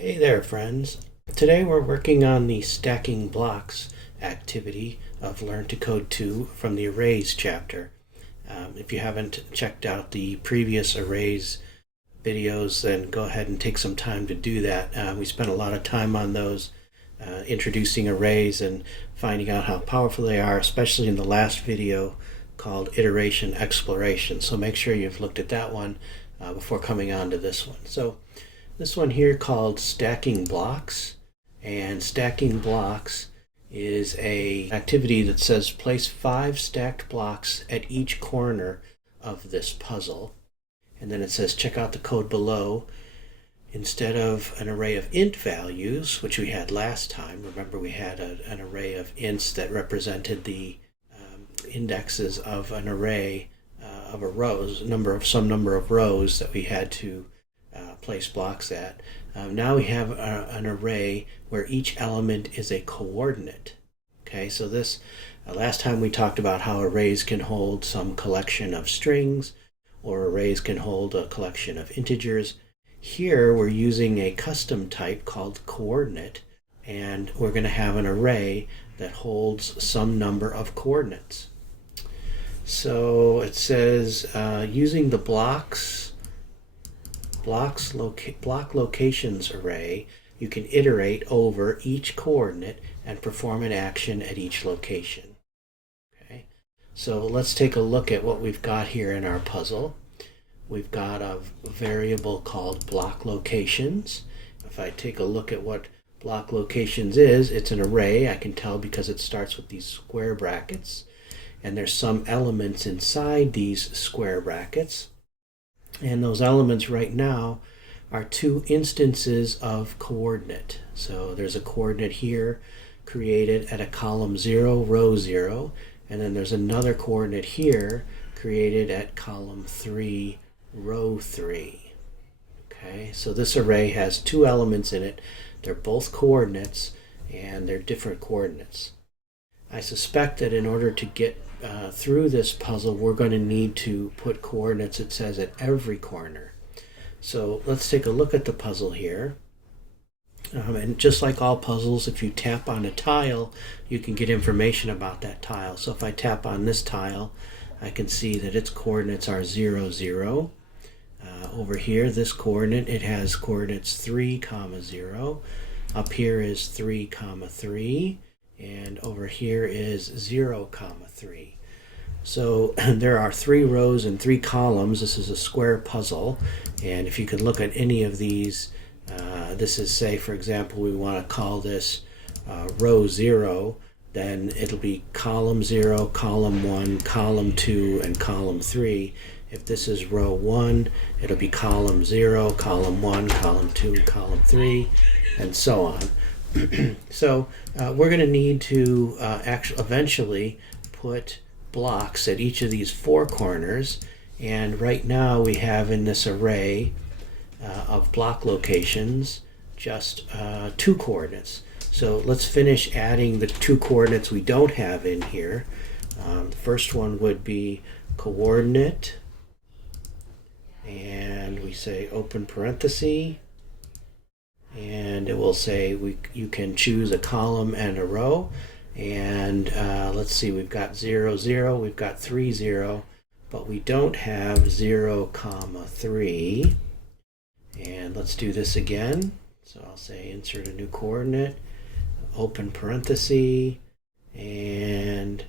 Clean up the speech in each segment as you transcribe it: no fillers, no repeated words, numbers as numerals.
Hey there, friends. Today we're working on the stacking blocks activity of Learn to Code 2 from the Arrays chapter. If you haven't checked out the previous Arrays videos, then go ahead and take some time to do that. We spent a lot of time on those, introducing arrays and finding out how powerful they are, especially in the last video called Iteration Exploration. So make sure you've looked at that one before coming on to this one. So this one here called stacking blocks, and stacking blocks is a activity that says place 5 stacked blocks at each corner of this puzzle, and then it says check out the code below. Instead of an array of int values, which we had last time, remember we had an array of ints that represented the indexes of an array of a rows, some number of rows that we had to place blocks at. Now we have an array where each element is a coordinate. Okay, so this last time we talked about how arrays can hold some collection of strings, or arrays can hold a collection of integers. Here we're using a custom type called coordinate, and we're going to have an array that holds some number of coordinates. So it says using the block locations array, you can iterate over each coordinate and perform an action at each location. Okay, so let's take a look at what we've got here in our puzzle. We've got a variable called block locations. If I take a look at what block locations is, it's an array. I can tell because it starts with these square brackets, and there's some elements inside these square brackets. And those elements right now are 2 instances of coordinate. So there's a coordinate here created at a column 0, row 0, and then there's another coordinate here created at column 3, row 3. Okay, so this array has 2 elements in it. They're both coordinates, and they're different coordinates. I suspect that in order to get through this puzzle, we're going to need to put coordinates, it says, at every corner. So let's take a look at the puzzle here. And just like all puzzles, if you tap on a tile, you can get information about that tile. So if I tap on this tile, I can see that its coordinates are 0, 0. Over here, this coordinate, it has coordinates 3, 0. Up here is 3, 3. And over here is 0, 3. So there are 3 rows and 3 columns. This is a square puzzle, and if you can look at any of these, this is, say for example, we want to call this row 0, then it'll be column 0, column 1, column 2, and column 3. If this is row 1, it'll be column 0, column 1, column 2, column 3, and so on. So we're going to need to eventually put blocks at each of these 4 corners, and right now we have in this array of block locations just 2 coordinates. So let's finish adding the 2 coordinates we don't have in here. The first one would be coordinate, and we say open parenthesis, and it will say you can choose a column and a row. And let's see, we've got 0, 0, we've got 3, 0, but we don't have 0, 3. And let's do this again. So I'll say insert a new coordinate, open parenthesis, and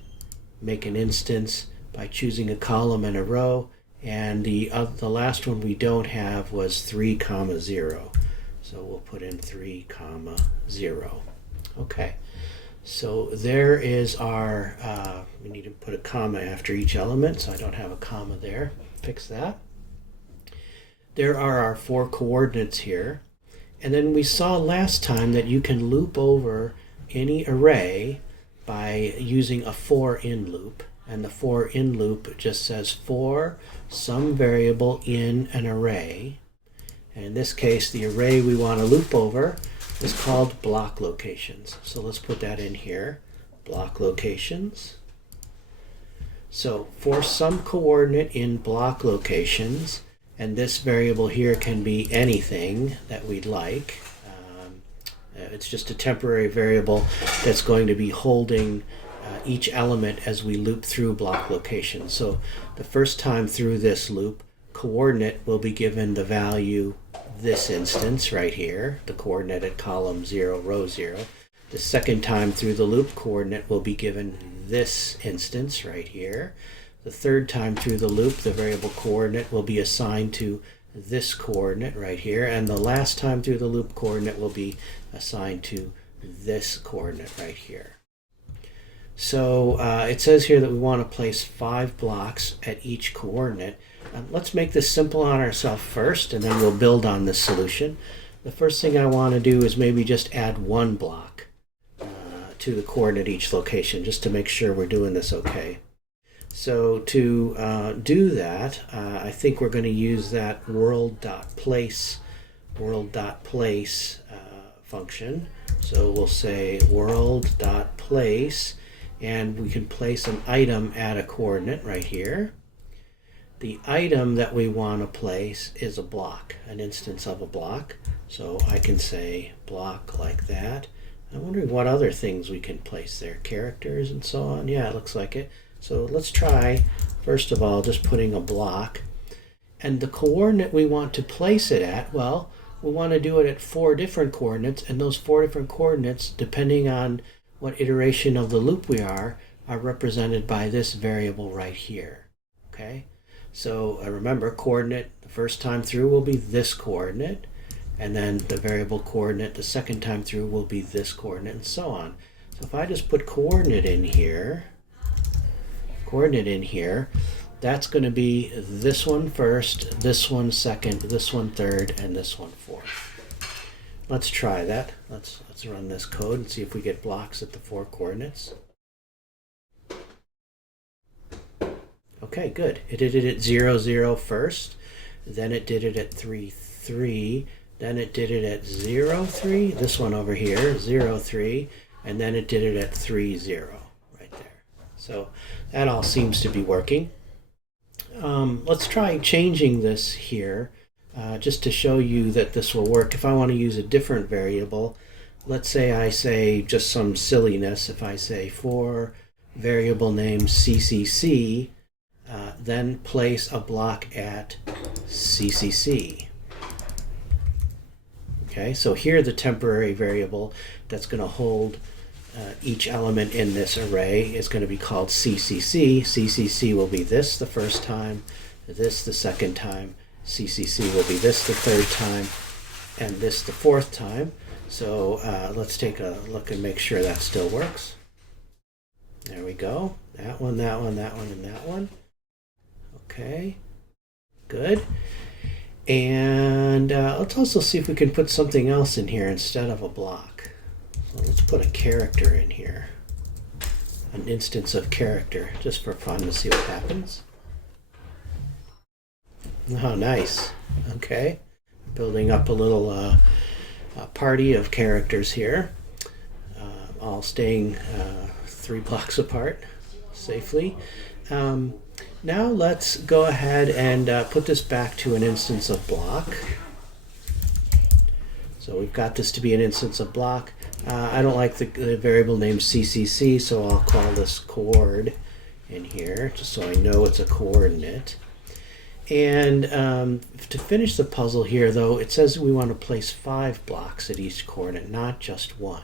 make an instance by choosing a column and a row. And the last one we don't have was 3, 0. So we'll put in 3, 0. Okay, so there is our, we need to put a comma after each element, so I don't have a comma there. Fix that. There are our 4 coordinates here. And then we saw last time that you can loop over any array by using a for in loop. And the for in loop just says for some variable in an array. And in this case, the array we want to loop over is called block locations. So let's put that in here, block locations. So for some coordinate in block locations, and this variable here can be anything that we'd like. It's just a temporary variable that's going to be holding each element as we loop through block location. So the first time through this loop, coordinate will be given the value this instance right here, the coordinate at column 0, row 0. The second time through the loop, coordinate will be given this instance right here. The third time through the loop, the variable coordinate will be assigned to this coordinate right here. And the last time through the loop, coordinate will be assigned to this coordinate right here. So it says here that we want to place 5 blocks at each coordinate. Let's make this simple on ourselves first, and then we'll build on this solution. The first thing I want to do is maybe just add 1 block to the coordinate each location, just to make sure we're doing this okay. So to do that, I think we're going to use that world.place function. So we'll say world.place, and we can place an item at a coordinate right here. The item that we want to place is a block, an instance of a block. So I can say block like that. I'm wondering what other things we can place there, characters and so on. Yeah, it looks like it. So let's try, first of all, just putting a block. And the coordinate we want to place it at, well, we want to do it at 4 different coordinates, and those 4 different coordinates, depending on what iteration of the loop we are represented by this variable right here. Okay? So remember, coordinate the first time through will be this coordinate, and then the variable coordinate the second time through will be this coordinate, and so on. So if I just put coordinate in here, that's going to be this one first, this one second, this one third, and this one fourth. Let's try that. Let's run this code and see if we get blocks at the 4 coordinates. Okay, good. It did it at 0, 0 first, then it did it at 3, 3, then it did it at 0, 3, this one over here, 0, 3, and then it did it at 3, 0, right there. So that all seems to be working. Let's try changing this here, just to show you that this will work. If I want to use a different variable, let's say I say just some silliness, if I say for variable name CCC, then place a block at CCC. Okay, so here the temporary variable that's going to hold each element in this array is going to be called CCC. CCC will be this the first time, this the second time, CCC will be this the third time, and this the fourth time. So let's take a look and make sure that still works. There we go. That one, that one, that one, and that one. Okay, good. And let's also see if we can put something else in here instead of a block. So let's put a character in here, an instance of character, just for fun to see what happens. Oh, nice. Okay, building up a little a party of characters here, all staying 3 blocks apart safely. Now let's go ahead and put this back to an instance of block. So we've got this to be an instance of block. I don't like the variable name CCC, so I'll call this coord in here, just so I know it's a coordinate. And to finish the puzzle here, though, it says we want to place 5 blocks at each coordinate, not just 1.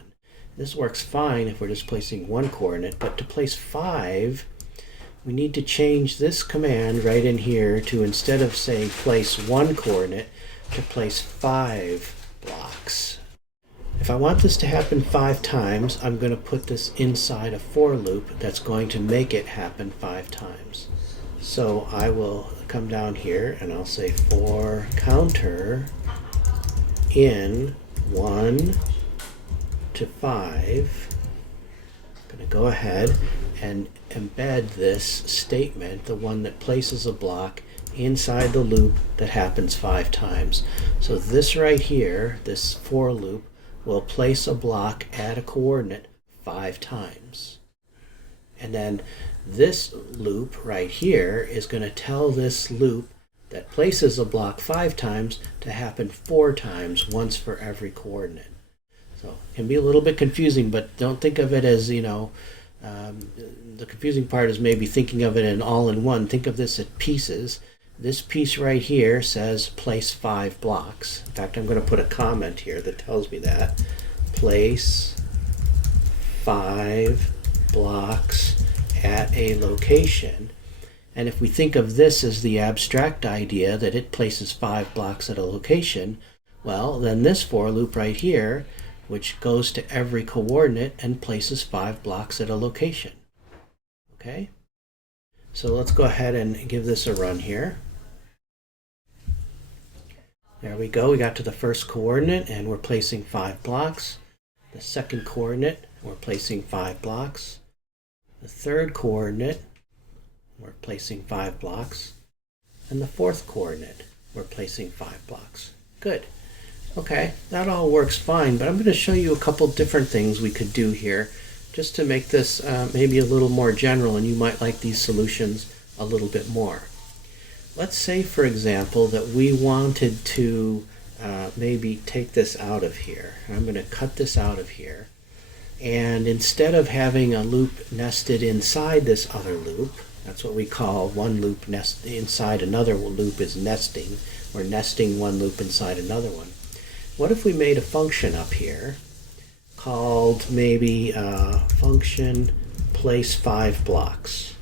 This works fine if we're just placing 1 coordinate, but to place 5, we need to change this command right in here to, instead of saying place 1 coordinate, to place 5 blocks. If I want this to happen 5 times, I'm going to put this inside a for loop that's going to make it happen 5 times. So I will come down here and I'll say for counter in 1 to 5. I'm going to go ahead and embed this statement, the one that places a block, inside the loop that happens 5 times. So this right here, this for loop, will place a block at a coordinate 5 times. And then this loop right here is going to tell this loop that places a block 5 times to happen 4 times, once for every coordinate. So it can be a little bit confusing, but don't think of it as, the confusing part is maybe thinking of it in all-in-one. Think of this as pieces. This piece right here says place 5 blocks. In fact, I'm going to put a comment here that tells me that. Place 5 blocks at a location. And if we think of this as the abstract idea that it places 5 blocks at a location, well, then this for loop right here, which goes to every coordinate and places 5 blocks at a location. Okay? So let's go ahead and give this a run here. There we go. We got to the first coordinate and we're placing 5 blocks. The second coordinate, we're placing 5 blocks. The third coordinate, we're placing 5 blocks. And the fourth coordinate, we're placing 5 blocks. Good. Okay, that all works fine, but I'm going to show you a couple different things we could do here just to make this maybe a little more general, and you might like these solutions a little bit more. Let's say, for example, that we wanted to maybe take this out of here. I'm going to cut this out of here, and instead of having a loop nested inside this other loop, that's what we call one loop nest inside another loop is nesting. We're nesting one loop inside another one. What if we made a function up here called maybe function place 5 blocks?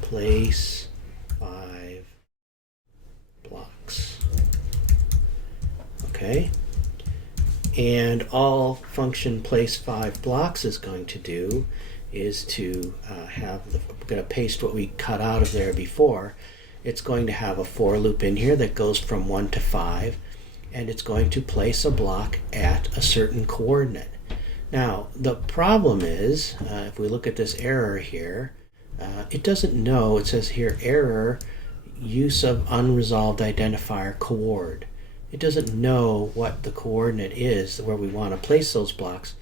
Place 5 blocks. Okay? And all function place 5 blocks is going to do is to we're going to paste what we cut out of there before. It's going to have a for loop in here that goes from 1 to 5. And it's going to place a block at a certain coordinate. Now, the problem is, if we look at this error here, it doesn't know, it says here, error, use of unresolved identifier coord. It doesn't know what the coordinate is where we want to place those blocks.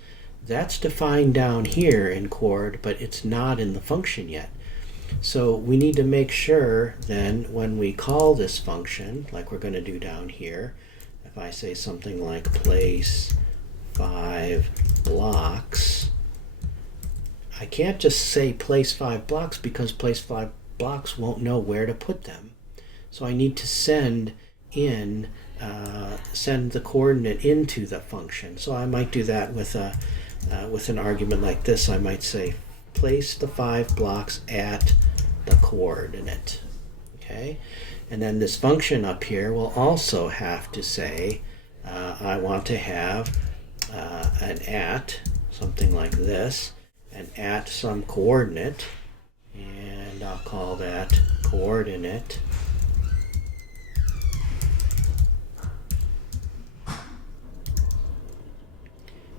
That's defined down here in coord, but it's not in the function yet. So we need to make sure then when we call this function, like we're going to do down here, if I say something like place 5 blocks, I can't just say place 5 blocks because place 5 blocks won't know where to put them. So I need to send the coordinate into the function. So I might do that with an argument like this. I might say place the 5 blocks at the coordinate. Okay? And then this function up here will also have to say, I want to have an at, something like this, an at some coordinate, and I'll call that coordinate.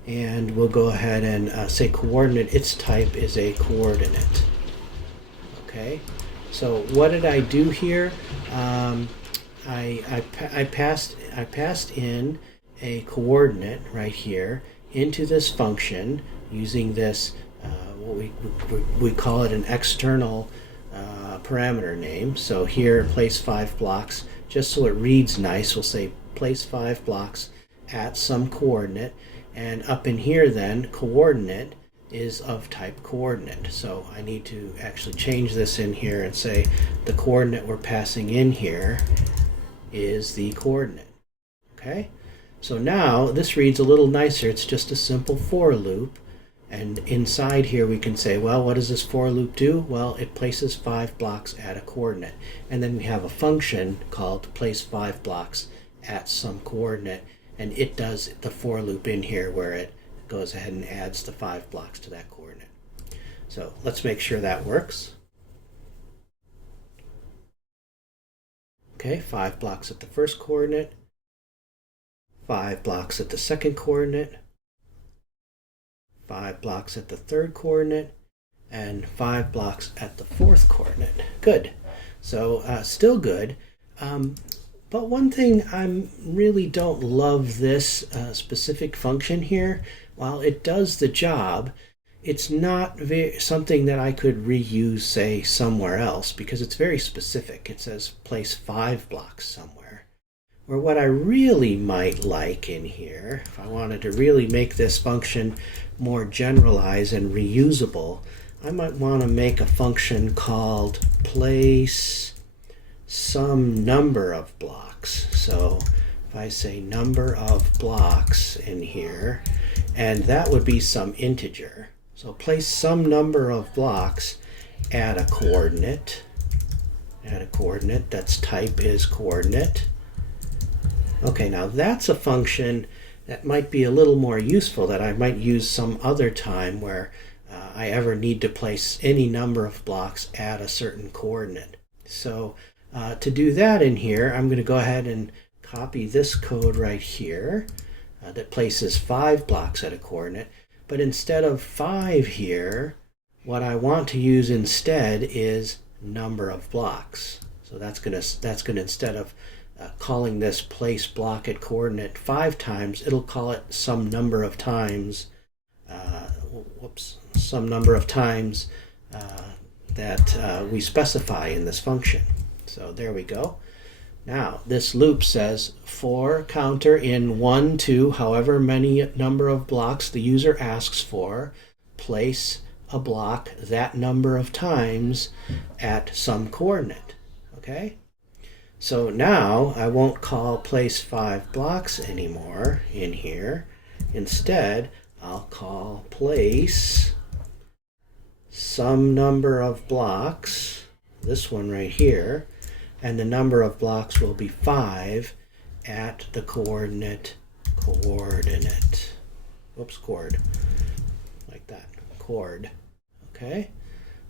And we'll go ahead and say coordinate, its type is a coordinate. Okay? So what did I do here? I passed in a coordinate right here into this function using this we call it an external parameter name. So here, place 5 blocks, just so it reads nice, we'll say place 5 blocks at some coordinate, and up in here then coordinate is of type coordinate. So I need to actually change this in here and say the coordinate we're passing in here is the coordinate. Okay? So now this reads a little nicer. It's just a simple for loop. And inside here we can say, well, what does this for loop do? Well, it places 5 blocks at a coordinate. And then we have a function called place 5 blocks at some coordinate. And it does the for loop in here where it goes ahead and adds the 5 blocks to that coordinate. So let's make sure that works. Okay, 5 blocks at the first coordinate, 5 blocks at the second coordinate, 5 blocks at the third coordinate, and 5 blocks at the fourth coordinate. Good. So still good. But one thing I really don't love this specific function here. While it does the job, it's not something that I could reuse, say, somewhere else because it's very specific. It says place 5 blocks somewhere. Or what I really might like in here, if I wanted to really make this function more generalized and reusable, I might want to make a function called place some number of blocks. So if I say number of blocks in here, and that would be some integer. So place some number of blocks at a coordinate. At a coordinate that's type is coordinate. Okay, now that's a function that might be a little more useful that I might use some other time where I ever need to place any number of blocks at a certain coordinate. So to do that in here, I'm going to go ahead and copy this code right here that places 5 blocks at a coordinate. But instead of 5 here, what I want to use instead is number of blocks. So that's going to instead of calling this place block at coordinate 5 times, it'll call it some number of times. Some number of times that we specify in this function. So there we go. Now this loop says for counter in 1, 2, however many number of blocks the user asks for, place a block that number of times at some coordinate. Okay? So now I won't call place 5 blocks anymore in here. Instead, I'll call place some number of blocks, this one right here, and the number of blocks will be 5 at the coordinate, chord, like that, chord. Okay,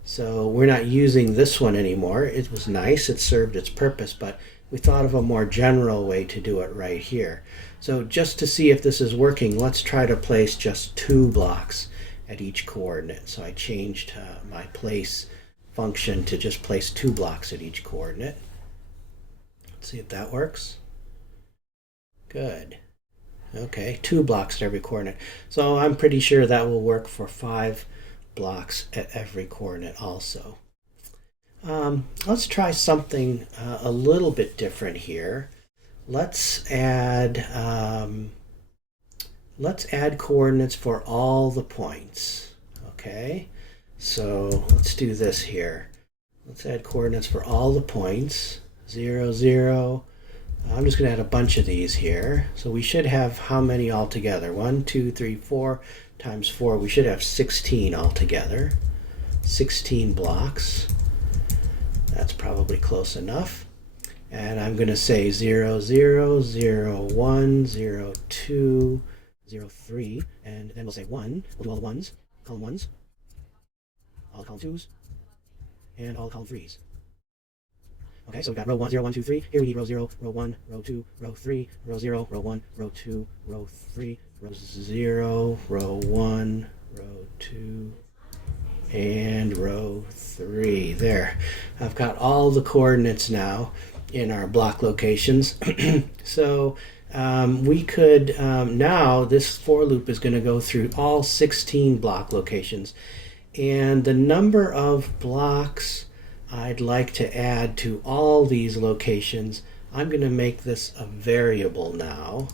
so we're not using this one anymore. It was nice, it served its purpose, but we thought of a more general way to do it right here. So just to see if this is working, let's try to place just 2 blocks at each coordinate. So I changed my place function to just place 2 blocks at each coordinate. Let's see if that works. Good. Okay, 2 blocks at every coordinate. So I'm pretty sure that will work for 5 blocks at every coordinate also. Let's try something a little bit different here. Let's add coordinates for all the points. Okay, so let's do this here. Let's add coordinates for all the points. 0, 0. I'm just going to add a bunch of these here. So we should have how many altogether? 1, 2, 3, 4 times 4. We should have 16 altogether. 16 blocks. That's probably close enough. And I'm going to say 0, 0, 0, 1, 0, 2, 0, 3, and then we'll say 1. We'll do all the ones, column 1s, all column 2s, and all column 3s. Okay, so we've got row 1, 0, 1, 2, 3. Here we need row 0, row 1, row 2, row 3, row 0, row 1, row 2, row 3, row 0, row 1, row 2, and row 3. There. I've got all the coordinates now in our block locations. So we could, now this for loop is going to go through all 16 block locations. And the number of blocks I'd like to add to all these locations, I'm going to make this a variable now.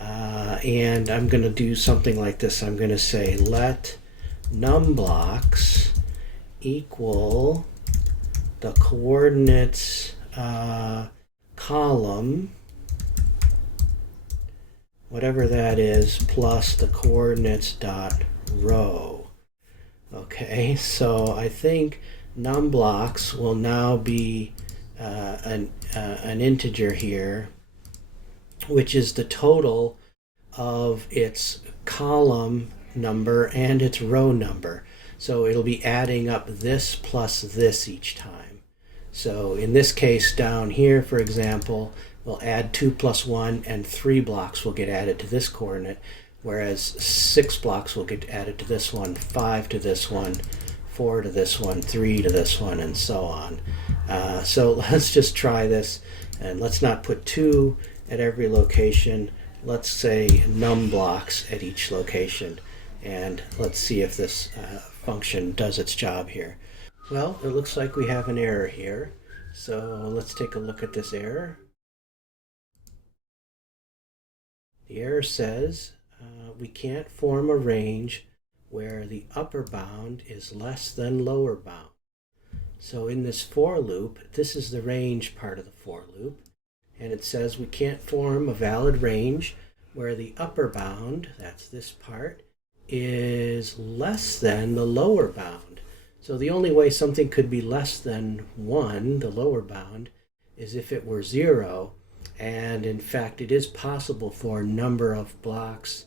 And I'm going to do something like this. I'm going to say let numblocks equal the coordinates column, whatever that is, plus the coordinates dot row. Okay, so I think numblocks will now be an integer here, which is the total of its column number and its row number. So it'll be adding up this plus this each time. So in this case down here, for example, we'll add 2 plus 1 and 3 blocks will get added to this coordinate, whereas 6 blocks will get added to this one, 5 to this one, 4 to this one, 3 to this one, and so on. So let's just try this, and let's not put 2 at every location. Let's say num blocks at each location, and let's see if this function does its job here. Well, it looks like we have an error here, so let's take a look at this error. The error says we can't form a range where the upper bound is less than lower bound. So in this for loop, this is the range part of the for loop, and it says we can't form a valid range where the upper bound, that's this part, is less than the lower bound. So the only way something could be less than 1, the lower bound, is if it were 0. And in fact, it is possible for number of blocks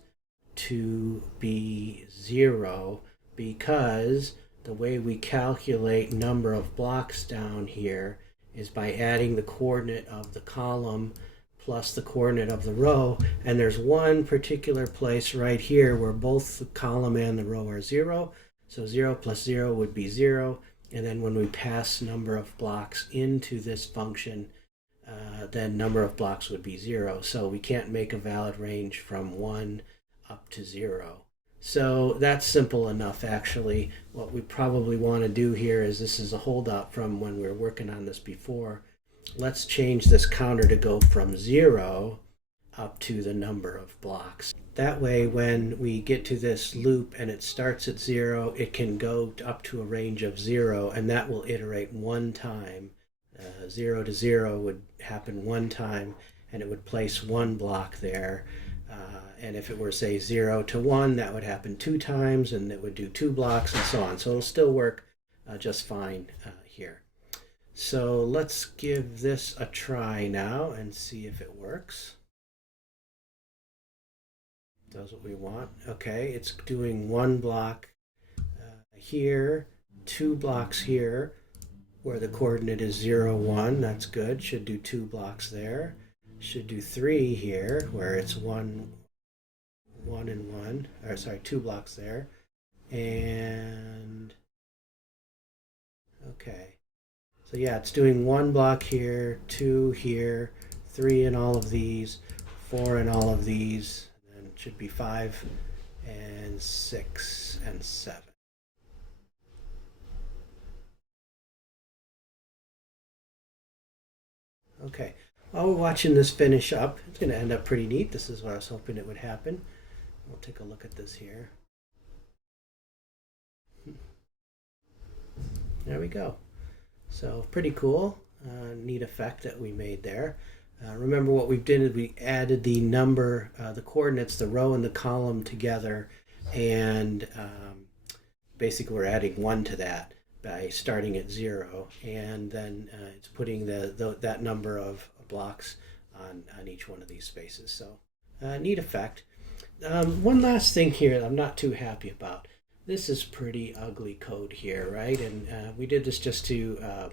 to be 0 because the way we calculate number of blocks down here is by adding the coordinate of the column plus the coordinate of the row. And there's one particular place right here where both the column and the row are 0. So 0 plus 0 would be 0. And then when we pass number of blocks into this function, then number of blocks would be 0. So we can't make a valid range from 1 up to 0. So that's simple enough, actually. What we probably want to do here is, this is a holdout from when we were working on this before. Let's change this counter to go from 0 up to the number of blocks. That way, when we get to this loop and it starts at 0, it can go up to a range of 0, and that will iterate one time. 0 to 0 would happen one time, and it would place one block there. And if it were, say, 0 to 1, that would happen 2 times, and it would do 2 blocks, and so on. So it'll still work just fine here. So let's give this a try now and see if it works. Does what we want. Okay, it's doing 1 block here, 2 blocks here, where the coordinate is 0, 1. That's good. Should do 2 blocks there. Should do 3 here, where it's 1, 1 and 1, or sorry, 2 blocks there. And okay, so yeah, it's doing 1 block here, 2 here, 3 in all of these, 4 in all of these, and it should be 5 and 6 and 7. Okay, while we're watching this finish up, it's going to end up pretty neat. This is what I was hoping it would happen. We'll take a look at this here. There we go. So pretty cool, neat effect that we made there. Remember what we did is we added the number, the coordinates, the row and the column together, and basically we're adding 1 to that by starting at 0, and then it's putting that number of blocks on each one of these spaces. So neat effect. One last thing here that I'm not too happy about. This is pretty ugly code here, right? And we did this just to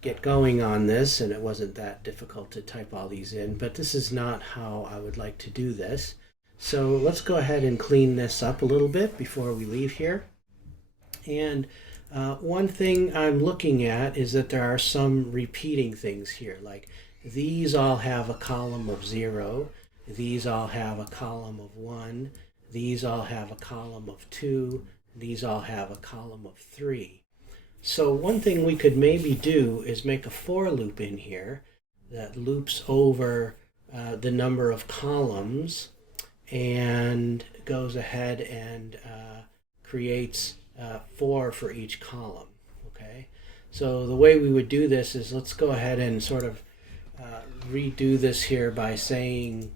get going on this, and it wasn't that difficult to type all these in, but this is not how I would like to do this. So let's go ahead and clean this up a little bit before we leave here. And one thing I'm looking at is that there are some repeating things here, like these all have a column of 0, these all have a column of 1, these all have a column of 2, these all have a column of 3. So one thing we could maybe do is make a for loop in here that loops over the number of columns and goes ahead and creates 4 for each column. Okay, so the way we would do this is, let's go ahead and sort of redo this here by saying,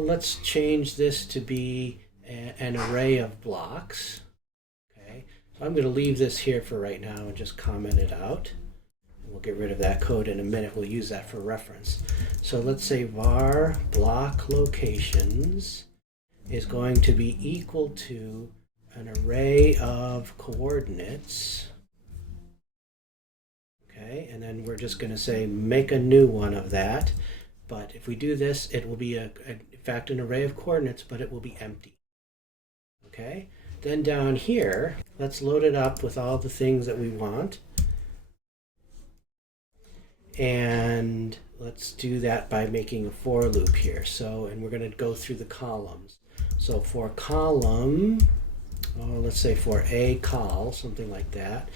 let's change this to be an array of blocks. Okay, so I'm going to leave this here for right now and just comment it out. We'll get rid of that code in a minute. We'll use that for reference. So let's say var block locations is going to be equal to an array of coordinates. Okay, and then we're just going to say make a new one of that. But if we do this, it will be in fact an array of coordinates, but it will be empty. Okay, then down here, let's load it up with all the things that we want. And let's do that by making a for loop here. So, and we're going to go through the columns. So for column, let's say for a col, something like that,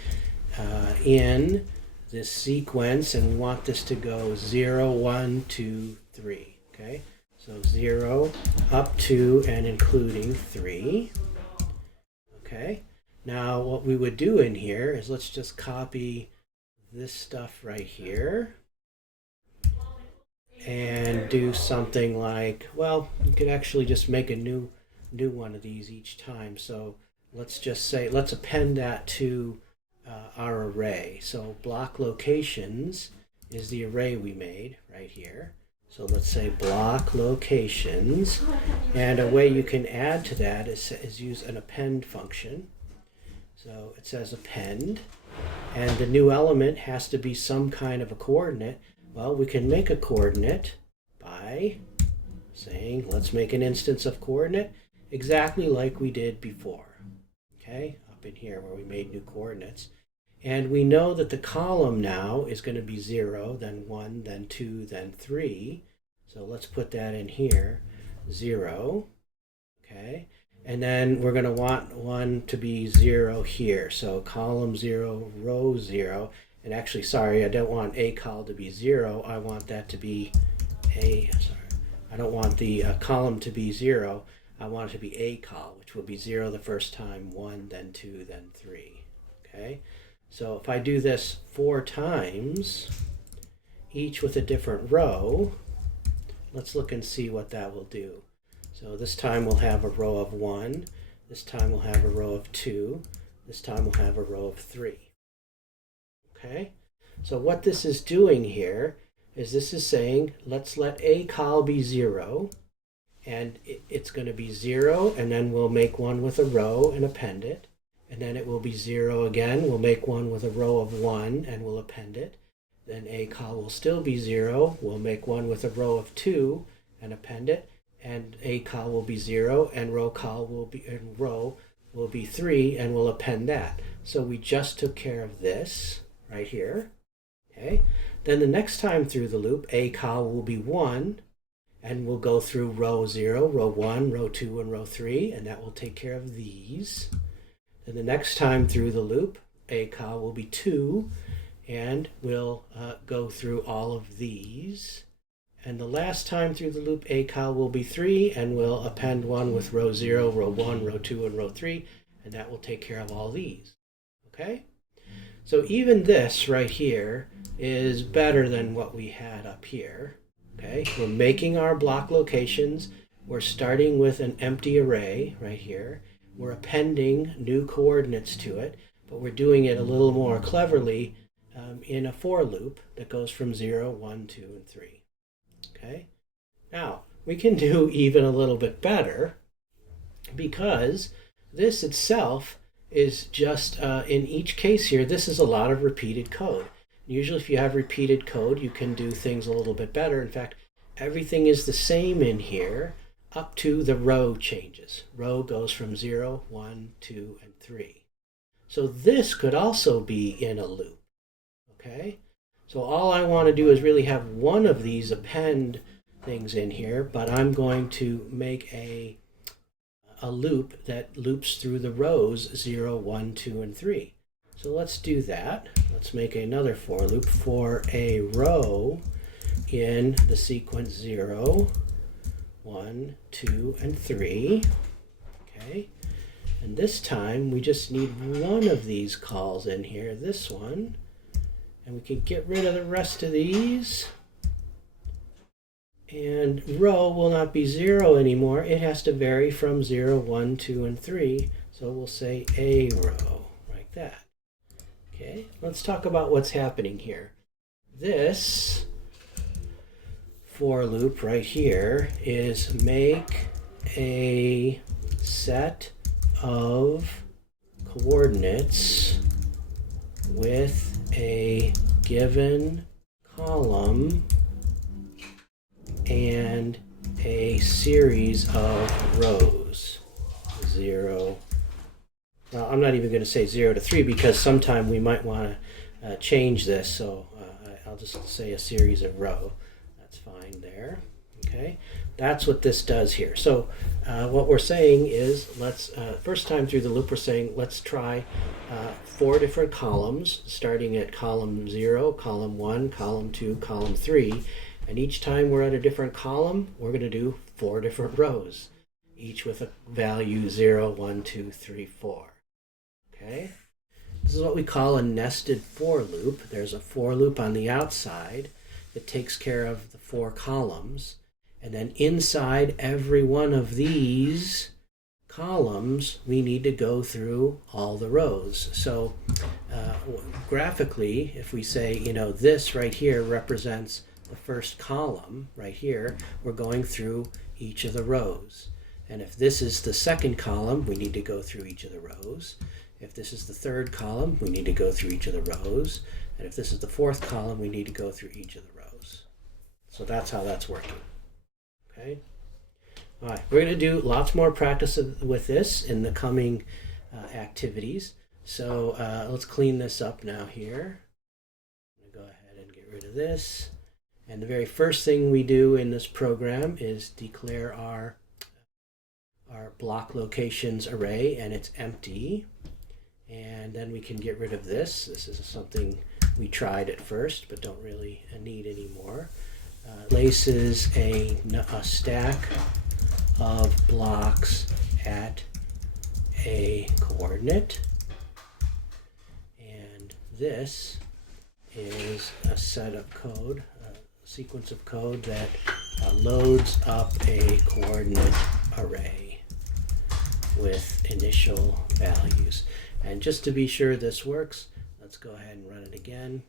in this sequence, and we want this to go 0, 1, 2, 3. Okay, so 0 up to and including 3. Okay, now what we would do in here is let's just copy this stuff right here and do something like, well, you could actually just make a new one of these each time. So let's just say, let's append that to our array. So block locations is the array we made right here. So let's say block locations, and a way you can add to that is use an append function. So it says append, and the new element has to be some kind of a coordinate. Well, we can make a coordinate by saying, let's make an instance of coordinate exactly like we did before. Okay, up in here where we made new coordinates. And we know that the column now is going to be 0, then 1, then 2, then 3. So let's put that in here, 0. Okay, and then we're going to want 1 to be 0 here. So column 0, row 0. And actually, sorry, I don't want a col to be 0. I want that to be I don't want the column to be 0. I want it to be a col, which will be 0 the first time, 1, then 2, then 3. Okay, so if I do this 4 times, each with a different row, let's look and see what that will do. So this time we'll have a row of 1. This time we'll have a row of 2. This time we'll have a row of 3. Okay, so what this is doing here is this is saying, let's let a col be 0, and it's going to be 0, and then we'll make one with a row and append it, and then it will be 0 again. We'll make one with a row of 1 and we'll append it. Then a col will still be 0. We'll make one with a row of 2 and append it, and a col will be 0, and row will be 3, and we'll append that. So we just took care of this right here. Okay, then the next time through the loop, a col will be 1, and we'll go through row 0, row 1, row 2, and row 3, and that will take care of these. Then the next time through the loop, a col will be 2, and we'll go through all of these. And the last time through the loop, a col will be 3, and we'll append one with row 0, row 1, row 2, and row 3, and that will take care of all these. Okay? So even this right here is better than what we had up here. Okay, we're making our block locations. We're starting with an empty array right here. We're appending new coordinates to it, but we're doing it a little more cleverly in a for loop that goes from 0, 1, 2, and 3. Okay, now we can do even a little bit better, because this itself is just, in each case here, this is a lot of repeated code. Usually if you have repeated code, you can do things a little bit better. In fact, everything is the same in here up to the row changes. Row goes from 0, 1, 2, and 3. So this could also be in a loop. Okay? So all I want to do is really have one of these append things in here, but I'm going to make a loop that loops through the rows 0, 1, 2, and 3. So let's do that. Let's make another for loop for a row in the sequence 0, 1, 2, and 3. Okay, and this time we just need one of these calls in here, this one, and we can get rid of the rest of these. And row will not be 0 anymore. It has to vary from 0, 1, 2, and 3. So we'll say a row, like that. Okay, let's talk about what's happening here. This for loop right here is make a set of coordinates with a given column and a series of rows. 0. Well, I'm not even going to say 0 to 3 because sometime we might want to change this. So I'll just say a series of row. That's fine there. Okay, that's what this does here. So what we're saying is, let's first time through the loop, we're saying let's try 4 different columns, starting at column 0, column 1, column 2, column 3, and each time we're at a different column, we're going to do 4 different rows, each with a value 0, 1, 2, 3, 4. Okay, this is what we call a nested for loop. There's a for loop on the outside that takes care of the 4 columns. And then inside every one of these columns, we need to go through all the rows. So graphically, if we say, this right here represents the first column right here, we're going through each of the rows. And if this is the second column, we need to go through each of the rows. If this is the third column, we need to go through each of the rows. And if this is the fourth column, we need to go through each of the rows. So that's how that's working. Okay. All right, we're going to do lots more practice with this in the coming activities. So let's clean this up now here. I'm going to go ahead and get rid of this. And the very first thing we do in this program is declare our block locations array, and it's empty. And then we can get rid of this. This is something we tried at first but don't really need anymore. Places a stack of blocks at a coordinate, and this is a set of code, a sequence of code that loads up a coordinate array with initial values. And just to be sure this works, let's go ahead and run it again.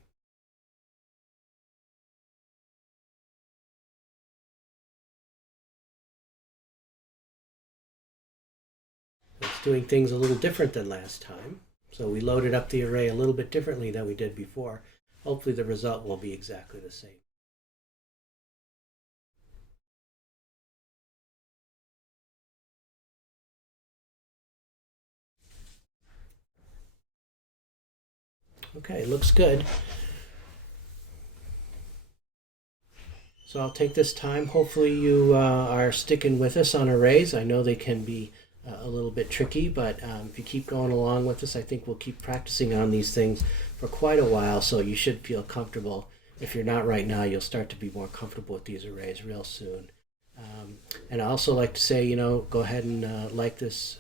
It's doing things a little different than last time. So we loaded up the array a little bit differently than we did before. Hopefully the result will be exactly the same. Okay, looks good. So I'll take this time. Hopefully you are sticking with us on arrays. I know they can be a little bit tricky, but if you keep going along with us, I think we'll keep practicing on these things for quite a while, so you should feel comfortable. If you're not right now, you'll start to be more comfortable with these arrays real soon. And I also like to say, go ahead and like this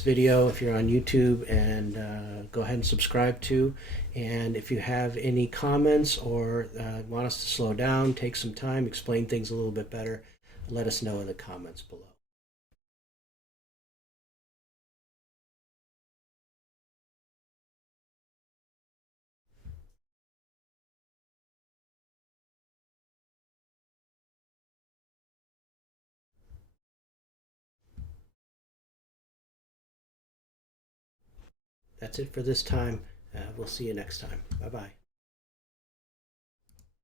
video if you're on YouTube, and go ahead and subscribe to. And if you have any comments or want us to slow down, take some time, explain things a little bit better, let us know in the comments below. That's it for this time. We'll see you next time. Bye-bye.